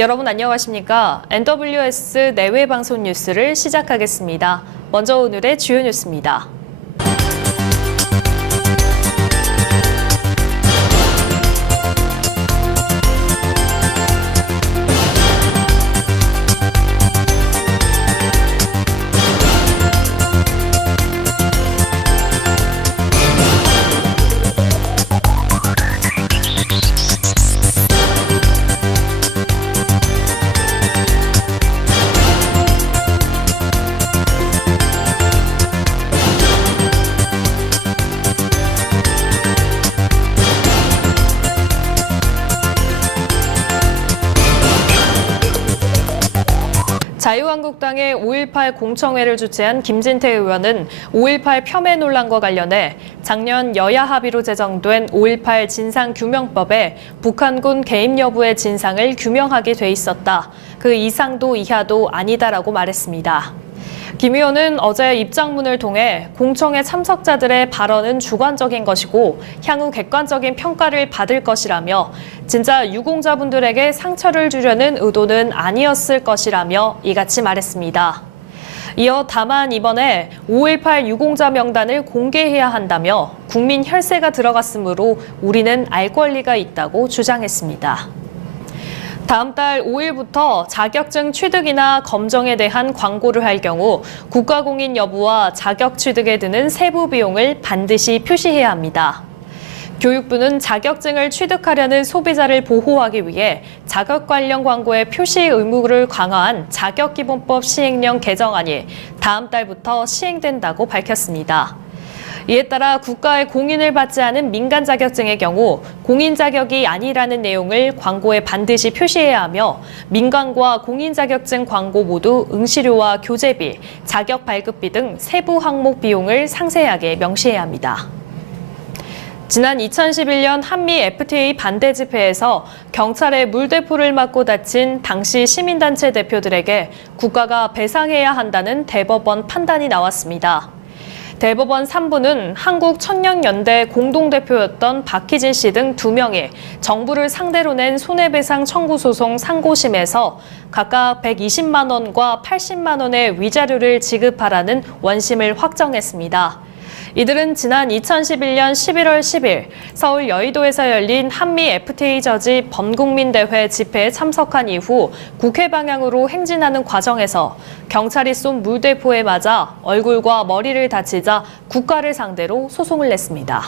여러분 안녕하십니까? NWS 내외 방송 뉴스를 시작하겠습니다. 먼저 오늘의 주요 뉴스입니다. 자유한국당의 5.18 공청회를 주최한 김진태 의원은 5.18 폄훼 논란과 관련해 작년 여야 합의로 제정된 5.18 진상규명법에 북한군 개입 여부의 진상을 규명하게 돼 있었다. 그 이상도 이하도 아니다라고 말했습니다. 김 의원은 어제 입장문을 통해 공청회 참석자들의 발언은 주관적인 것이고 향후 객관적인 평가를 받을 것이라며 진짜 유공자분들에게 상처를 주려는 의도는 아니었을 것이라며 이같이 말했습니다. 이어 다만 이번에 5.18 유공자 명단을 공개해야 한다며 국민 혈세가 들어갔으므로 우리는 알 권리가 있다고 주장했습니다. 다음 달 5일부터 자격증 취득이나 검정에 대한 광고를 할 경우 국가공인 여부와 자격 취득에 드는 세부 비용을 반드시 표시해야 합니다. 교육부는 자격증을 취득하려는 소비자를 보호하기 위해 자격 관련 광고의 표시 의무를 강화한 자격기본법 시행령 개정안이 다음 달부터 시행된다고 밝혔습니다. 이에 따라 국가의 공인을 받지 않은 민간 자격증의 경우 공인 자격이 아니라는 내용을 광고에 반드시 표시해야 하며 민간과 공인 자격증 광고 모두 응시료와 교재비, 자격 발급비 등 세부 항목 비용을 상세하게 명시해야 합니다. 지난 2011년 한미 FTA 반대 집회에서 경찰의 물대포를 맞고 다친 당시 시민단체 대표들에게 국가가 배상해야 한다는 대법원 판단이 나왔습니다. 대법원 3부는 한국천년연대 공동대표였던 박희진 씨 등 2명이 정부를 상대로 낸 손해배상 청구 소송 상고심에서 각각 120만 원과 80만 원의 위자료를 지급하라는 원심을 확정했습니다. 이들은 지난 2011년 11월 10일 서울 여의도에서 열린 한미 FTA 저지 범국민대회 집회에 참석한 이후 국회 방향으로 행진하는 과정에서 경찰이 쏜 물대포에 맞아 얼굴과 머리를 다치자 국가를 상대로 소송을 냈습니다.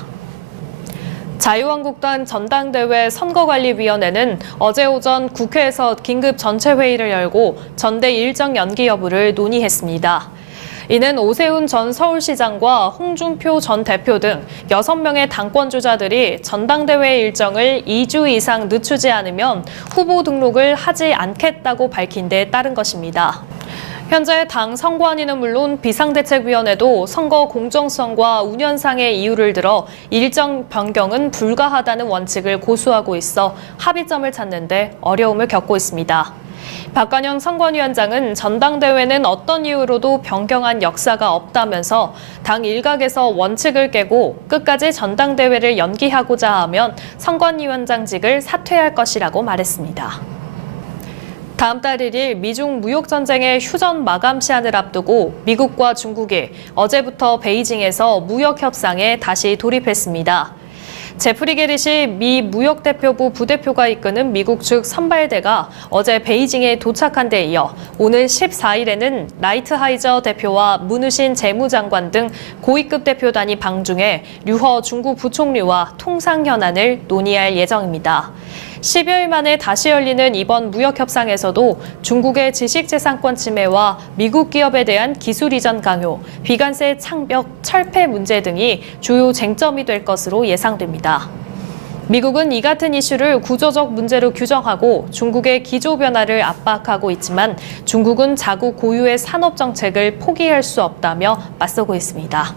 자유한국당 전당대회 선거관리위원회는 어제 오전 국회에서 긴급 전체회의를 열고 전대 일정 연기 여부를 논의했습니다. 이는 오세훈 전 서울시장과 홍준표 전 대표 등 6명의 당권주자들이 전당대회 일정을 2주 이상 늦추지 않으면 후보 등록을 하지 않겠다고 밝힌 데 따른 것입니다. 현재 당 선관위는 물론 비상대책위원회도 선거 공정성과 운영상의 이유를 들어 일정 변경은 불가하다는 원칙을 고수하고 있어 합의점을 찾는 데 어려움을 겪고 있습니다. 박관영 선관위원장은 전당대회는 어떤 이유로도 변경한 역사가 없다면서 당 일각에서 원칙을 깨고 끝까지 전당대회를 연기하고자 하면 선관위원장직을 사퇴할 것이라고 말했습니다. 다음 달 1일 미중 무역전쟁의 휴전 마감 시한을 앞두고 미국과 중국이 어제부터 베이징에서 무역협상에 다시 돌입했습니다. 제프리 게릿이 미 무역대표부 부대표가 이끄는 미국 측 선발대가 어제 베이징에 도착한 데 이어 오늘 14일에는 라이트하이저 대표와 문우신 재무장관 등 고위급 대표단이 방중해 류허 중국 부총리와 통상 현안을 논의할 예정입니다. 10여일 만에 다시 열리는 이번 무역협상에서도 중국의 지식재산권 침해와 미국 기업에 대한 기술 이전 강요, 비관세 창벽, 철폐 문제 등이 주요 쟁점이 될 것으로 예상됩니다. 미국은 이 같은 이슈를 구조적 문제로 규정하고 중국의 기조 변화를 압박하고 있지만 중국은 자국 고유의 산업 정책을 포기할 수 없다며 맞서고 있습니다.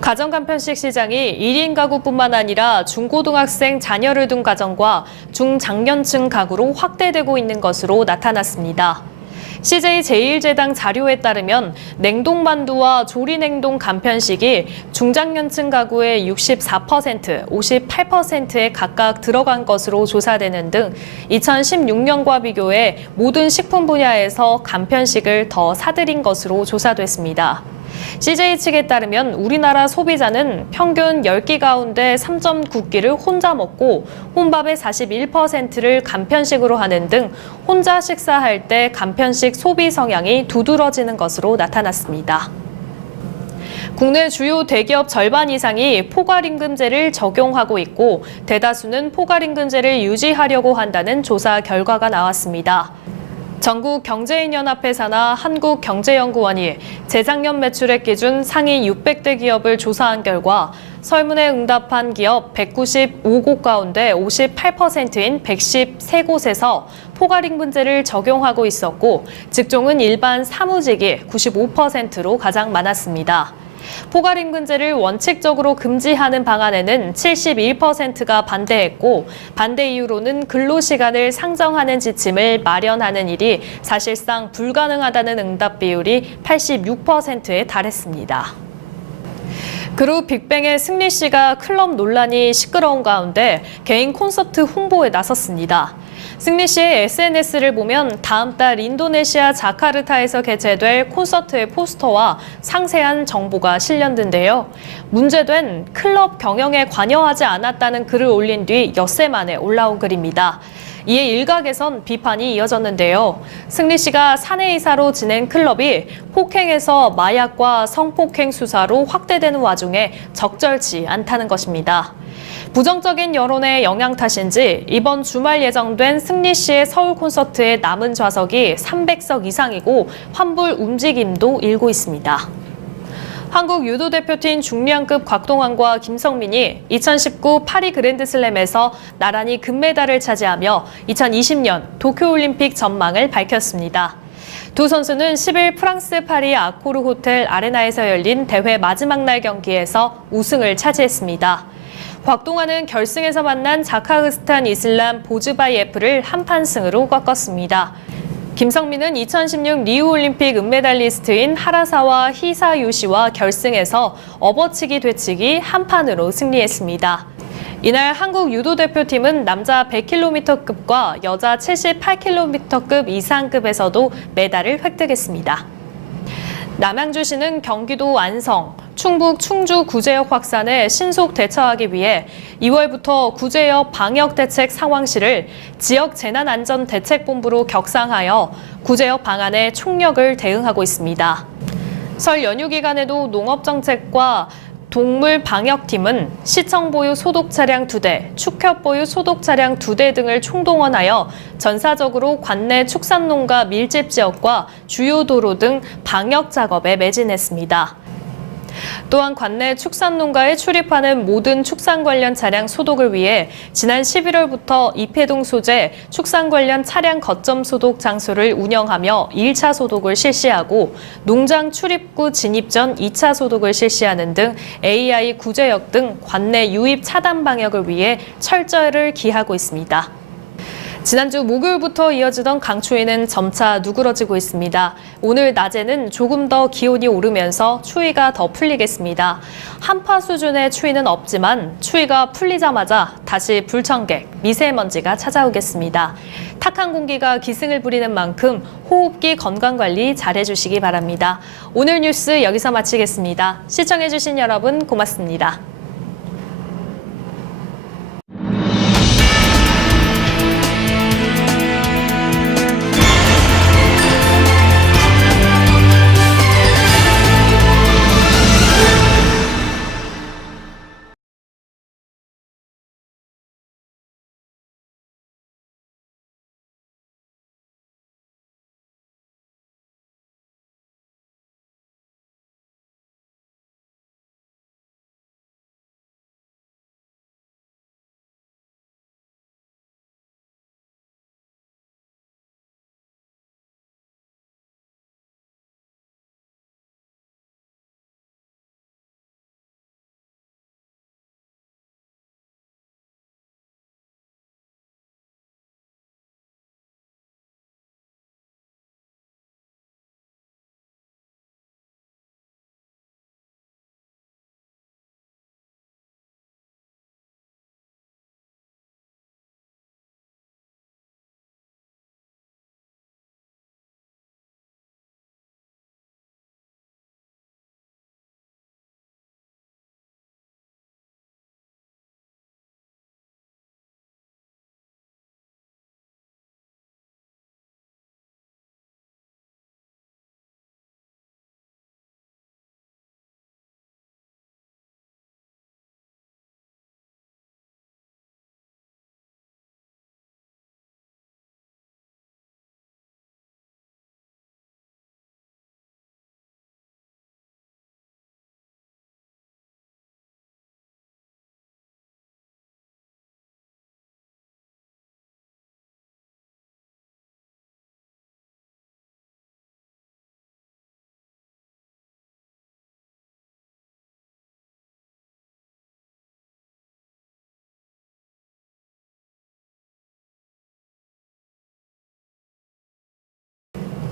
가정간편식 시장이 1인 가구뿐만 아니라 중고등학생 자녀를 둔 가정과 중장년층 가구로 확대되고 있는 것으로 나타났습니다. CJ제일제당 자료에 따르면 냉동만두와 조리냉동 간편식이 중장년층 가구의 64%, 58%에 각각 들어간 것으로 조사되는 등 2016년과 비교해 모든 식품 분야에서 간편식을 더 사들인 것으로 조사됐습니다. CJ 측에 따르면 우리나라 소비자는 평균 10끼 가운데 3.9끼를 혼자 먹고 혼밥의 41%를 간편식으로 하는 등 혼자 식사할 때 간편식 소비 성향이 두드러지는 것으로 나타났습니다. 국내 주요 대기업 절반 이상이 포괄임금제를 적용하고 있고 대다수는 포괄임금제를 유지하려고 한다는 조사 결과가 나왔습니다. 전국경제인연합회사나 한국경제연구원이 재작년 매출액 기준 상위 600대 기업을 조사한 결과 설문에 응답한 기업 195곳 가운데 58%인 113곳에서 포괄임금제를 적용하고 있었고 직종은 일반 사무직이 95%로 가장 많았습니다. 포괄임금제를 원칙적으로 금지하는 방안에는 71%가 반대했고 반대 이유로는 근로시간을 상정하는 지침을 마련하는 일이 사실상 불가능하다는 응답 비율이 86%에 달했습니다. 그룹 빅뱅의 승리 씨가 클럽 논란이 시끄러운 가운데 개인 콘서트 홍보에 나섰습니다. 승리 씨의 SNS를 보면 다음 달 인도네시아 자카르타에서 개최될 콘서트의 포스터와 상세한 정보가 실렸는데요. 문제된 클럽 경영에 관여하지 않았다는 글을 올린 뒤 엿새 만에 올라온 글입니다. 이에 일각에선 비판이 이어졌는데요. 승리 씨가 사내이사로 지낸 클럽이 폭행에서 마약과 성폭행 수사로 확대되는 와중에 적절치 않다는 것입니다. 부정적인 여론의 영향 탓인지 이번 주말 예정된 승리 씨의 서울 콘서트의 남은 좌석이 300석 이상이고 환불 움직임도 일고 있습니다. 한국 유도 대표팀 중량급 곽동환과 김성민이 2019 파리 그랜드슬램에서 나란히 금메달을 차지하며 2020년 도쿄올림픽 전망을 밝혔습니다. 두 선수는 10일 프랑스 파리 아코르 호텔 아레나에서 열린 대회 마지막 날 경기에서 우승을 차지했습니다. 곽동환은 결승에서 만난 자카르스탄 이슬람 보즈바이에프를 한판 승으로 꺾었습니다. 김성민은 2016 리우올림픽 은메달리스트인 하라사와 히사요시와 결승에서 업어치기 되치기 한판으로 승리했습니다. 이날 한국 유도 대표팀은 남자 100km급과 여자 78km급 이상급에서도 메달을 획득했습니다. 남양주시는 경기도 안성, 충북 충주 구제역 확산에 신속 대처하기 위해 2월부터 구제역 방역대책 상황실을 지역재난안전대책본부로 격상하여 구제역 방안에 총력을 대응하고 있습니다. 설 연휴 기간에도 농업정책과 동물방역팀은 시청 보유 소독 차량 2대, 축협 보유 소독 차량 2대 등을 총동원하여 전사적으로 관내 축산농가 밀집 지역과 주요 도로 등 방역 작업에 매진했습니다. 또한 관내 축산농가에 출입하는 모든 축산 관련 차량 소독을 위해 지난 11월부터 이패동 소재 축산 관련 차량 거점 소독 장소를 운영하며 1차 소독을 실시하고 농장 출입구 진입 전 2차 소독을 실시하는 등 AI 구제역 등 관내 유입 차단 방역을 위해 철저를 기하고 있습니다. 지난주 목요일부터 이어지던 강추위는 점차 누그러지고 있습니다. 오늘 낮에는 조금 더 기온이 오르면서 추위가 더 풀리겠습니다. 한파 수준의 추위는 없지만 추위가 풀리자마자 다시 불청객, 미세먼지가 찾아오겠습니다. 탁한 공기가 기승을 부리는 만큼 호흡기 건강관리 잘해주시기 바랍니다. 오늘 뉴스 여기서 마치겠습니다. 시청해주신 여러분 고맙습니다.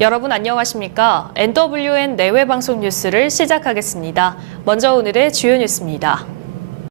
여러분 안녕하십니까? NWN 내외방송 뉴스를 시작하겠습니다. 먼저 오늘의 주요 뉴스입니다.